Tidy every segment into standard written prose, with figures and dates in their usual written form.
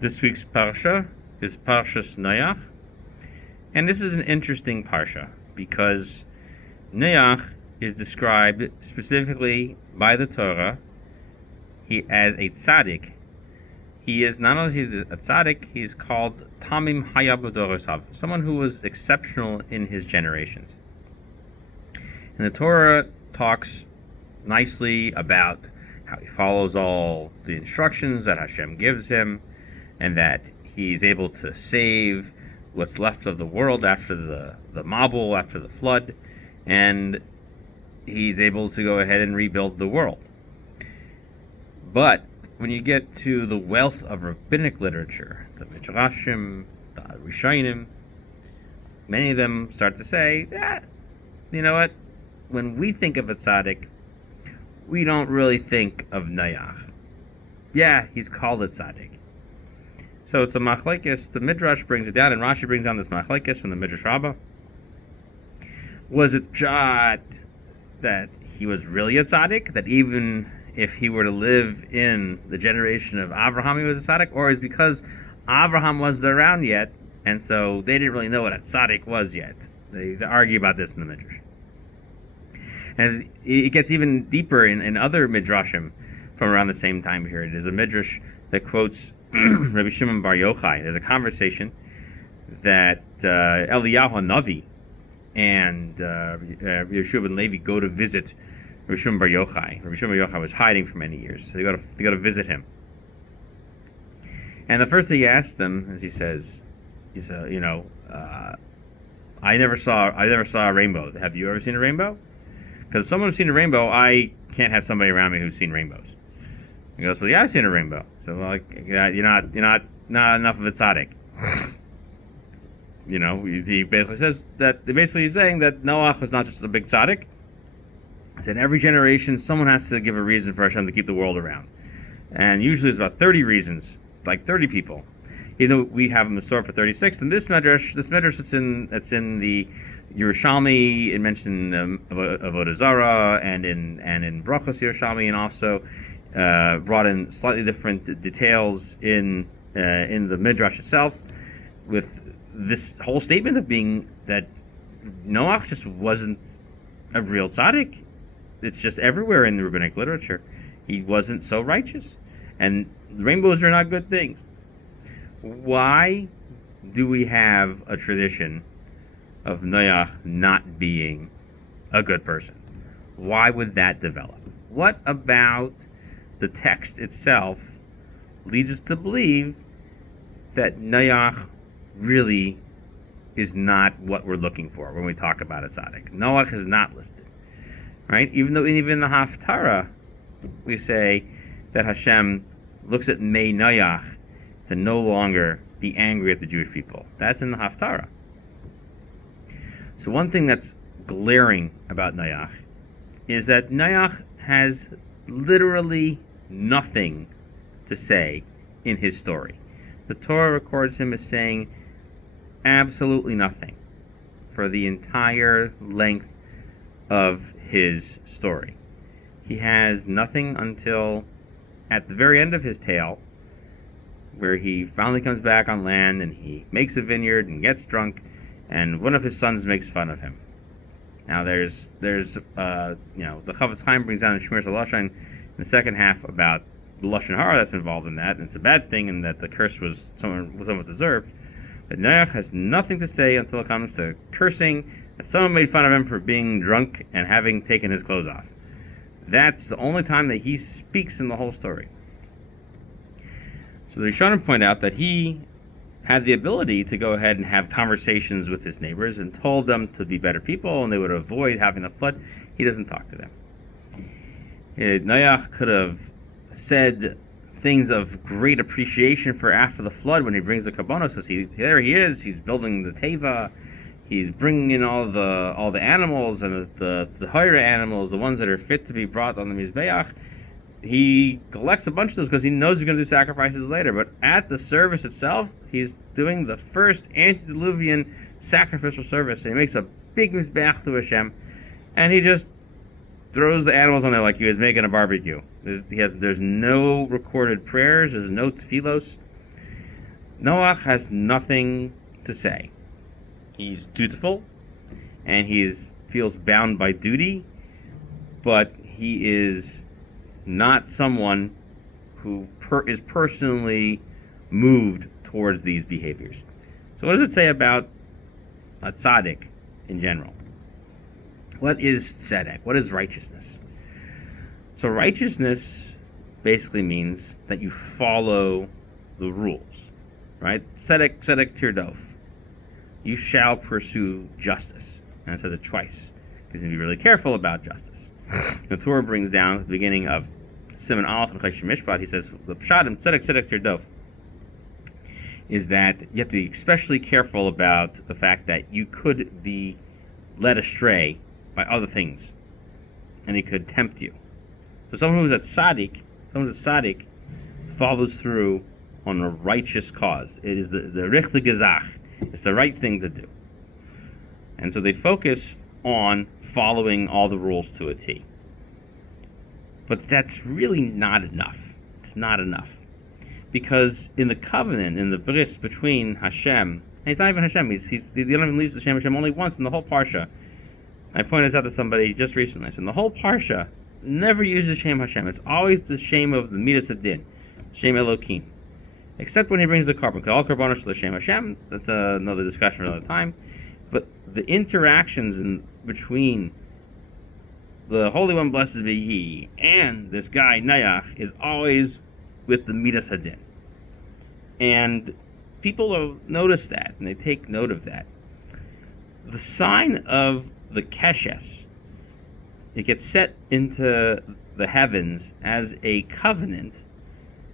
This week's Parsha is Parshas Noach, and this is an interesting Parsha because Noach is described specifically by the Torah as a tzaddik. He is not only a tzaddik, he's called Tamim Hayab Dorosav, someone who was exceptional in his generations. And the Torah talks nicely about how he follows all the instructions that Hashem gives him, and that he's able to save what's left of the world after the Mabul, after the flood, and he's able to go ahead and rebuild the world. But when you get to the wealth of rabbinic literature, the modrashim, the rishonim, many of them start to say, you know what? When we think of a tzaddik, we don't really think of Noach. Yeah, he's called a tzaddik. So it's a machlekes. The Midrash brings it down, and Rashi brings down this machlekes from the Midrash Rabbah. Was it pshat that he was really a tzaddik? That even if he were to live in the generation of Abraham, he was a tzaddik? Or is it because Abraham wasn't around yet, and so they didn't really know what a tzaddik was yet? They argue about this in the Midrash. As it gets even deeper in other Midrashim from around the same time period. There's a Midrash that quotes Rabbi Shimon Bar Yochai. There's a conversation that Eliyahu Navi and Yeshua ben Levi go to visit Rabbi Shimon Bar Yochai. Rabbi Shimon Bar Yochai was hiding for many years, so they go to visit him. And the first thing he asks them is, he says, I never saw a rainbow. Have you ever seen a rainbow? Because if someone's seen a rainbow, I can't have somebody around me who's seen rainbows. He goes, well, yeah, I've seen a rainbow. So, you're not enough of a tzaddik. He basically says that, he's saying that Noach was not just a big tzaddik. He said every generation, someone has to give a reason for Hashem to keep the world around. And usually there's about 30 reasons, like 30 people. Even though we have a Masorah for 36, and this medrash that's in the Yerushalmi, it mentioned Avodah Zarah, and in Brachos Yerushalmi, and also brought in slightly different details in the midrash itself, with this whole statement of being that Noach just wasn't a real tzaddik. It's just everywhere in the rabbinic literature. He wasn't so righteous, and rainbows are not good things. Why do we have a tradition of Noach not being a good person? Why would that develop? What about the text itself leads us to believe that Noach really is not what we're looking for when we talk about a tzaddik? Noach is not listed, right? Even in the Haftarah, we say that Hashem looks at Mei Noach to no longer be angry at the Jewish people. That's in the Haftarah. So one thing that's glaring about Noach is that Noach has literally nothing to say in his story. The Torah records him as saying absolutely nothing for the entire length of his story. He has nothing until at the very end of his tale, where he finally comes back on land and he makes a vineyard and gets drunk, and one of his sons makes fun of him. Now there's the Chavetz Chaim brings down in Shmiras HaLashon in the second half about the Lashon Hara that's involved in that, and it's a bad thing, and that the curse was somewhat deserved. But Noach has nothing to say until it comes to cursing that someone made fun of him for being drunk and having taken his clothes off. That's the only time that he speaks in the whole story. So the Rishonim point out that he had the ability to go ahead and have conversations with his neighbors and told them to be better people and they would avoid having the flood. He doesn't talk to them. Noach could have said things of great appreciation for after the flood when he brings the kabbanos, because there he is, he's building the teva, he's bringing in all the animals and the higher animals, the ones that are fit to be brought on the mizbeach. He collects a bunch of those because he knows he's going to do sacrifices later. But at the service itself, he's doing the first antediluvian sacrificial service. And he makes a big mizbeach to Hashem, and he just throws the animals on there like he was making a barbecue. There's no recorded prayers. There's no tefillos. Noach has nothing to say. He's dutiful, and feels bound by duty, but he is not someone who is personally moved towards these behaviors. So what does it say about a tzaddik in general? What is tzedek? What is righteousness? So righteousness basically means that you follow the rules, right? Tzedek tirdof. You shall pursue justice. And it says it twice, because you need to be really careful about justice. The Torah brings down at the beginning of Siman Aleph and Chayshim Mishpat, he says, the pshatim tzedek tirdof, is that you have to be especially careful about the fact that you could be led astray by other things, and it could tempt you. So someone who's a tzaddik follows through on a righteous cause. It is the richte gezach. It's the right thing to do. And so they focus on following all the rules to a T. But that's really not enough. It's not enough. Because in the covenant, in the bris between Hashem, and he's not even Hashem, he don't even leaves the Hashem only once in the whole Parsha. I pointed this out to somebody just recently. I said, the whole Parsha never uses Shem Hashem. It's always the shame of the Midas Adin, Shem Elokim. Except when he brings the carbon. All karbanos to Shem Hashem. That's another discussion for another time. But the interactions between the Holy One, blessed be He, and this guy, Noach, is always with the Midas Hadin. And people have noticed that, and they take note of that. The sign of the Keshes, it gets set into the heavens as a covenant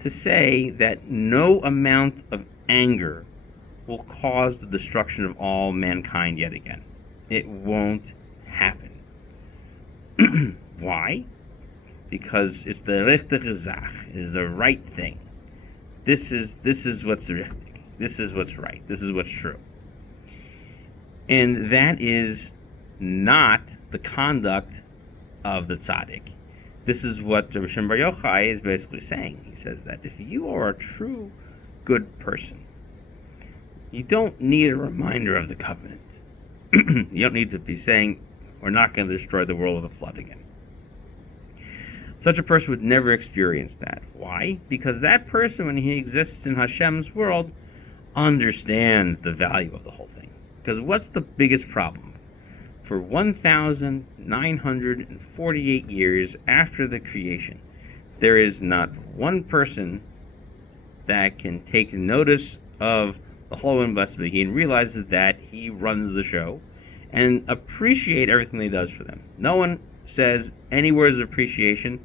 to say that no amount of anger will cause the destruction of all mankind yet again. It won't happen. Why? Because it's the rechte gezach, is the right thing. This is what's richtig. This is what's right. This is what's true. And that is not the conduct of the tzaddik. This is what Rabbi Shimon Bar Yochai is basically saying. He says that if you are a true good person, you don't need a reminder of the covenant. You don't need to be saying, we're not going to destroy the world with a flood again. Such a person would never experience that. Why? Because that person, when he exists in Hashem's world, understands the value of the whole thing. Because what's the biggest problem? For 1,948 years after the creation, there is not one person that can take notice of the Holy One, blessed be He, and realize that He runs the show and appreciate everything He does for them. No one says any words of appreciation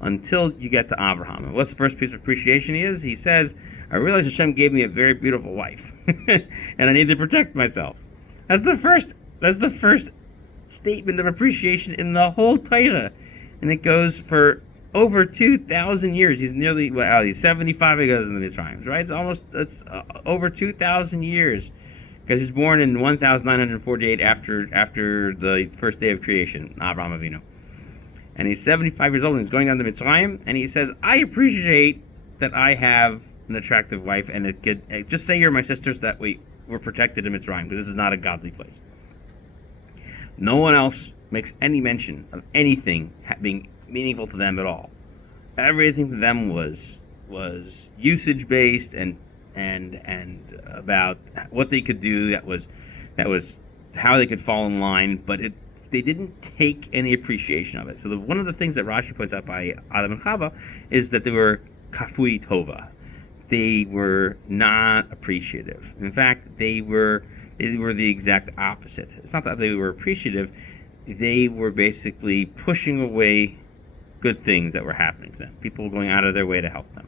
until you get to Abraham. And what's the first piece of appreciation he is? He says, I realize Hashem gave me a very beautiful wife, and I need to protect myself. That's the first statement of appreciation in the whole Torah, and it goes for over 2,000 years. He's nearly, he's 75. He goes in the Mitzrayim, right? It's over 2,000 years, because he's born in 1,948 after the first day of creation, Abraham Avinu, and he's 75 years old, and he's going down to Mitzrayim, and he says, I appreciate that I have an attractive wife, and it could just say you're my sisters, that we're protected in Mitzrayim, because this is not a godly place. No one else makes any mention of anything being meaningful to them at all. Everything to them was usage based and about what they could do. That was how they could fall in line, but they didn't take any appreciation of it. So one of the things that Rashi points out by Adam and Chava is that they were kafui tova. They were not appreciative. In fact, they were the exact opposite. It's not that they were appreciative. They were basically pushing away good things that were happening to them. People were going out of their way to help them.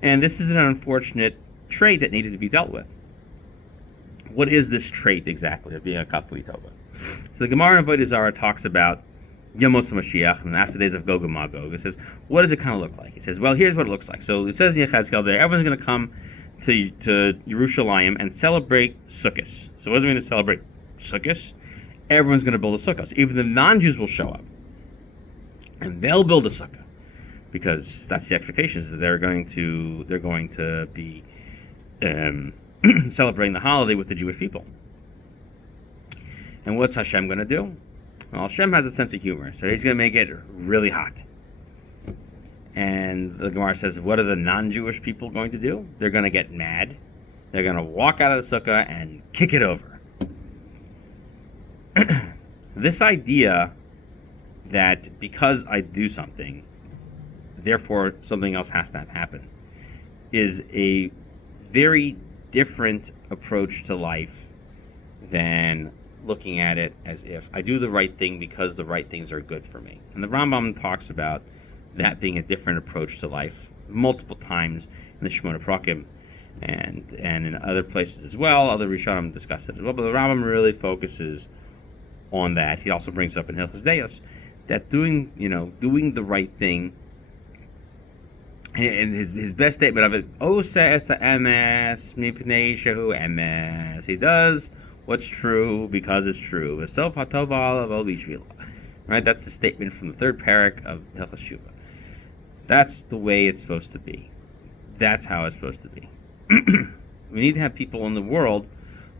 And this is an unfortunate trait that needed to be dealt with. What is this trait exactly of being a kafui tova? So the Gemara in Avodah Zarah talks about Yemos HaMashiach and after days of Gog and Magog. It says, what does it kind of look like? It says, well, here's what it looks like. So it says in Yechezkel there, everyone's going to come to Yerushalayim and celebrate Sukkot. So what does it mean to celebrate Sukkot? Everyone's going to build a sukkah. So even the non-Jews will show up, and they'll build a sukkah, because that's the expectation, is that they're going to be celebrating the holiday with the Jewish people. And what's Hashem going to do? Well, Hashem has a sense of humor, so he's going to make it really hot. And the Gemara says, what are the non-Jewish people going to do? They're going to get mad. They're going to walk out of the sukkah and kick it over. This idea that because I do something, therefore something else has to happen, is a very different approach to life than looking at it as if I do the right thing because the right things are good for me. And the Rambam talks about that being a different approach to life multiple times in the Shemona Prakim and in other places as well. Other Rishonim discuss it as well, but the Rambam really focuses on that. He also brings up in Hilchos Deos that doing the right thing, and his best statement of it, Osa esa emes mipnei shehu emes. He does what's true because it's true. Right? That's the statement from the third parak of Hilchos Shuvah. That's the way it's supposed to be. That's how it's supposed to be. We need to have people in the world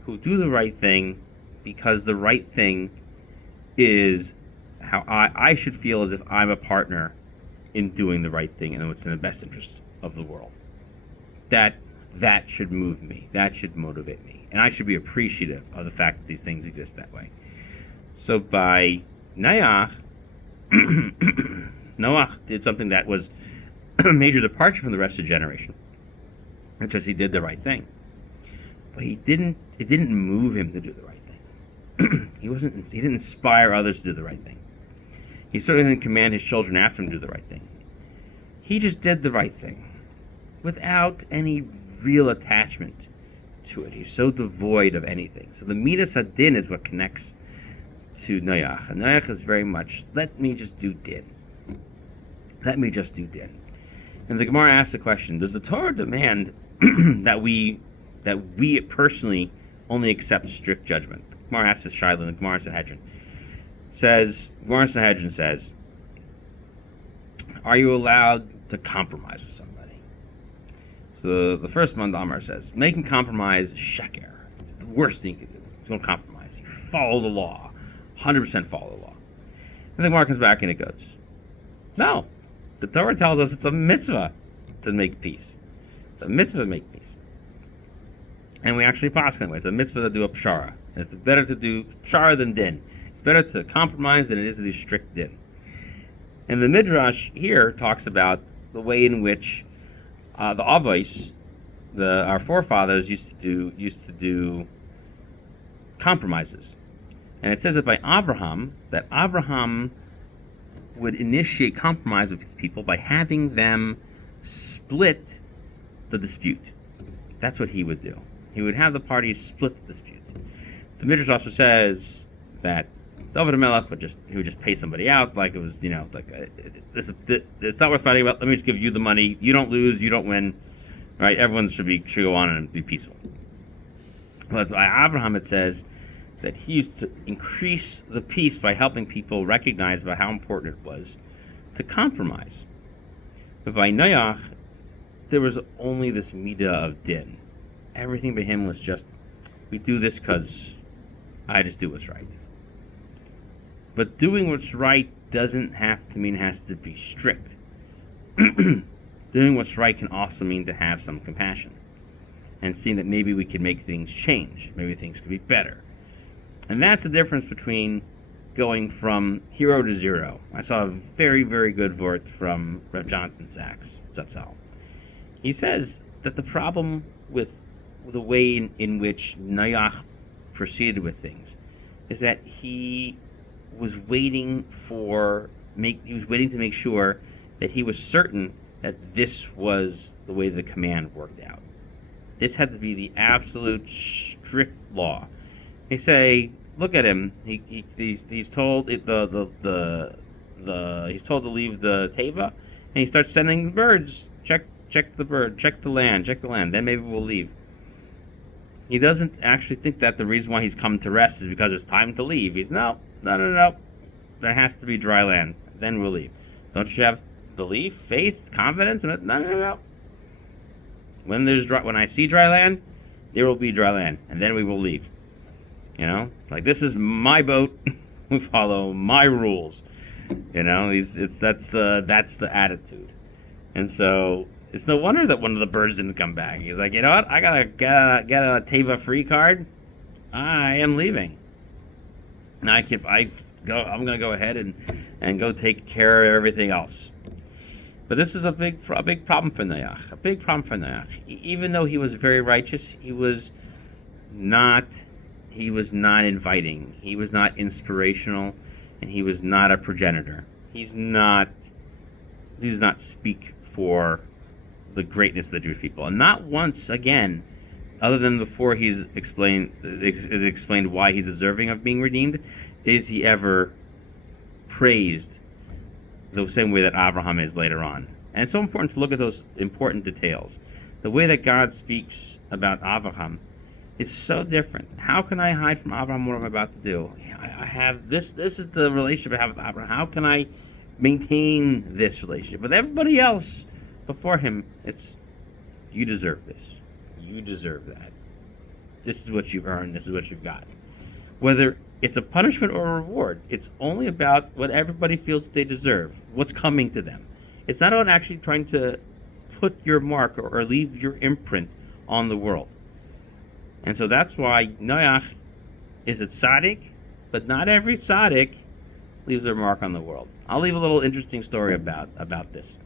who do the right thing because the right thing is how I should feel as if I'm a partner in doing the right thing and what's in the best interest of the world. That should move me. That should motivate me. And I should be appreciative of the fact that these things exist that way. So by Noach, Noach did something that was a major departure from the rest of the generation. Because he did the right thing. But it didn't move him to do the right thing. He didn't inspire others to do the right thing. He certainly didn't command his children after him to do the right thing. He just did the right thing without any real attachment to it. He's so devoid of anything. So the Midas Hadin is what connects to Noach. And Noach is very much, let me just do din. Let me just do din. And the Gemara asks the question, does the Torah demand that we personally only accept strict judgment? The Gemara asks this Shiloh in the Gemara Sanhedrin. Gemara Sanhedrin says, are you allowed to compromise with somebody? So the first Mandamar says, making compromise is sheker. It's the worst thing you can do. Don't compromise. You follow the law. 100% follow the law. And the Gemara comes back and it goes, no. The Torah tells us it's a mitzvah to make peace. It's a mitzvah to make peace. And we actually pass that way. It's a mitzvah to do a pshara. And it's better to do pshara than din. It's better to compromise than it is to do strict din. And the Midrash here talks about the way in which the Avos, our forefathers, used to do compromises. And it says that by Abraham, would initiate compromise with people by having them split the dispute. That's what he would do. He would have the parties split the dispute. The Midrash also says that David HaMelech would just pay somebody out, like it was, it's not worth fighting about. Let me just give you the money. You don't lose, you don't win. Right? Everyone should go on and be peaceful. But by Abraham it says that he used to increase the peace by helping people recognize about how important it was to compromise. But by Noach, there was only this midah of din. Everything by him was just, we do this because I just do what's right. But doing what's right doesn't have to mean it has to be strict. Doing what's right can also mean to have some compassion and seeing that maybe we can make things change. Maybe things could be better. And that's the difference between going from hero to zero. I saw a very, very good vort from Rev Jonathan Sachs, Zatzal. He says that the problem with the way in which Noach proceeded with things is that he was waiting to make sure that he was certain that this was the way the command worked out. This had to be the absolute strict law. They say, look at him. He's told he's told to leave the teva, and he starts sending the birds. Check the bird. Check the land. Then maybe we'll leave. He doesn't actually think that the reason why he's come to rest is because it's time to leave. He's no. There has to be dry land. Then we'll leave. Don't you have belief, faith, confidence? No. When I see dry land, there will be dry land, and then we will leave. Like, this is my boat. We follow my rules. That's the attitude. And so it's no wonder that one of the birds didn't come back. He's like, you know what? I gotta get a Teva free card. I am leaving. Now I'm gonna go ahead and go take care of everything else. But this is a big problem for Noach. A big problem for Noach. Even though he was very righteous, he was not inviting. He was not inspirational, and he was not a progenitor. He does not speak for the greatness of the Jewish people. And not once again, other than before he's explained why he's deserving of being redeemed, is he ever praised the same way that Abraham is later on. And it's so important to look at those important details. The way that God speaks about Abraham is so different. How can I hide from Abraham what I'm about to do? I have this is the relationship I have with Abraham. How can I maintain this relationship? With everybody else before him, it's, you deserve this. You deserve that. This is what you've earned. This is what you've got. Whether it's a punishment or a reward, it's only about what everybody feels that they deserve, what's coming to them. It's not about actually trying to put your mark or leave your imprint on the world. And so that's why Noach is a tzaddik, but not every tzaddik leaves their mark on the world. I'll leave a little interesting story about this.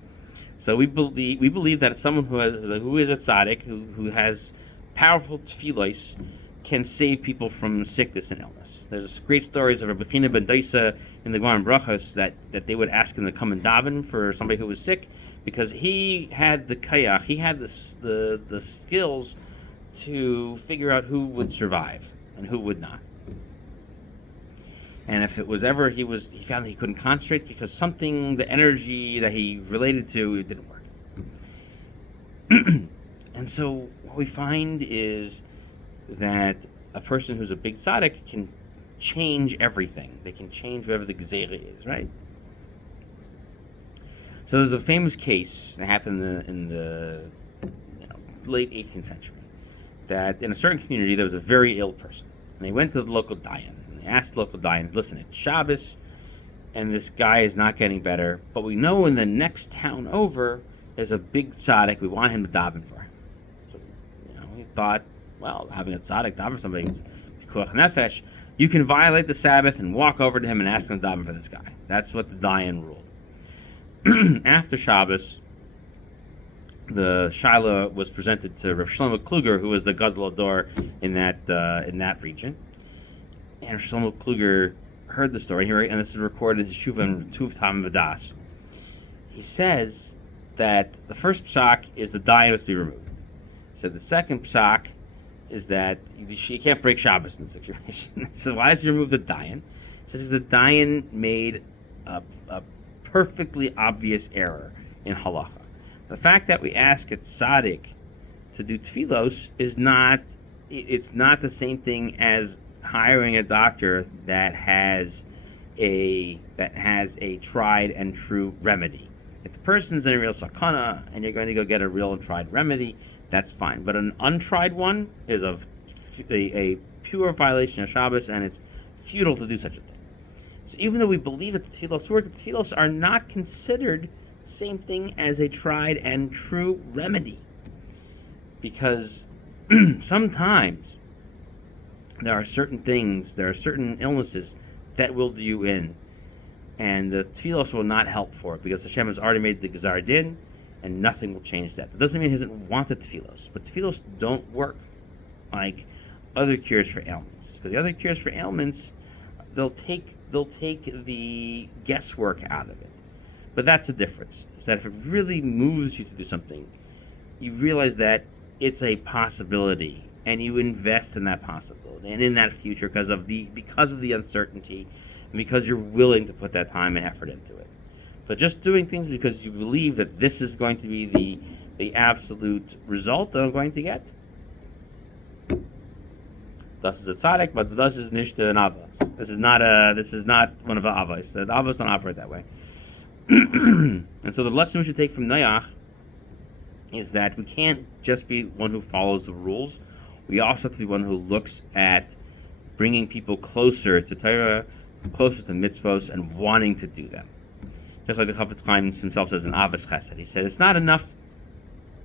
So we believe that someone who is a tzaddik, who has powerful tefillos, can save people from sickness and illness. There's great stories of Rabbi China ben Daisa in the Gemara in Brachos that they would ask him to come and daven for somebody who was sick, because he had the kayach, he had the skills to figure out who would survive and who would not. And if it was ever he found that he couldn't concentrate because the energy that he related to, it didn't work. And so what we find is that a person who's a big tzaddik can change everything. They can change whatever the gezerah is, right? So there's a famous case that happened in the late 18th century, that in a certain community there was a very ill person. And they went to the local dayan, and they asked the local dayan, listen, it's Shabbos, and this guy is not getting better, but we know in the next town over there's a big tzaddik, we want him to daven for him. So, he thought, well, having a tzaddik daven for somebody is pikuach nefesh. You can violate the Sabbath and walk over to him and ask him to daven for this guy. That's what the dayan ruled. After Shabbos, the Shiloh was presented to Rav Shlomo Kluger, who was the Gadol Ador in that region. And Rav Shlomo Kluger heard the story, and this is recorded in his Shuvah and Tuv Tam Vadas. He says that the first psak is the dayan must be removed. He said the second psak is that you can't break Shabbos in this situation. So why does he remove the dayan? He says the dayan made a perfectly obvious error in halacha. The fact that we ask a tzaddik to do tefillos is not the same thing as hiring a doctor that has a tried and true remedy. If the person's in a real sakana and you're going to go get a real and tried remedy, that's fine. But an untried one is a pure violation of Shabbos, and it's futile to do such a thing. So even though we believe that the tefillos work, the tefillos are not considered the same thing as a tried and true remedy. Because sometimes there are certain illnesses that will do you in, and the tefillos will not help for it, because Hashem has already made the Gezar Din, and nothing will change that. That doesn't mean he doesn't want the tefillos, but tefillos don't work like other cures for ailments, because the other cures for ailments, they'll take the guesswork out of it. But that's the difference, is that if it really moves you to do something, you realize that it's a possibility, and you invest in that possibility and in that future because of the uncertainty, and because you're willing to put that time and effort into it. But just doing things because you believe that this is going to be the absolute result that I'm going to get, thus is a tzaddik, but thus is nishta and avos. This is not one of the avos. The avos don't operate that way. And so the lesson we should take from Noach is that we can't just be one who follows the rules. We also have to be one who looks at bringing people closer to Torah, closer to mitzvos, and wanting to do them. Just like the Chafetz Chaim himself says in Avos Chesed, he said it's not enough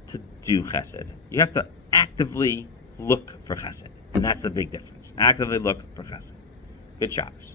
to do Chesed. You have to actively look for Chesed, and that's the big difference. Actively look for Chesed. Good Shabbos.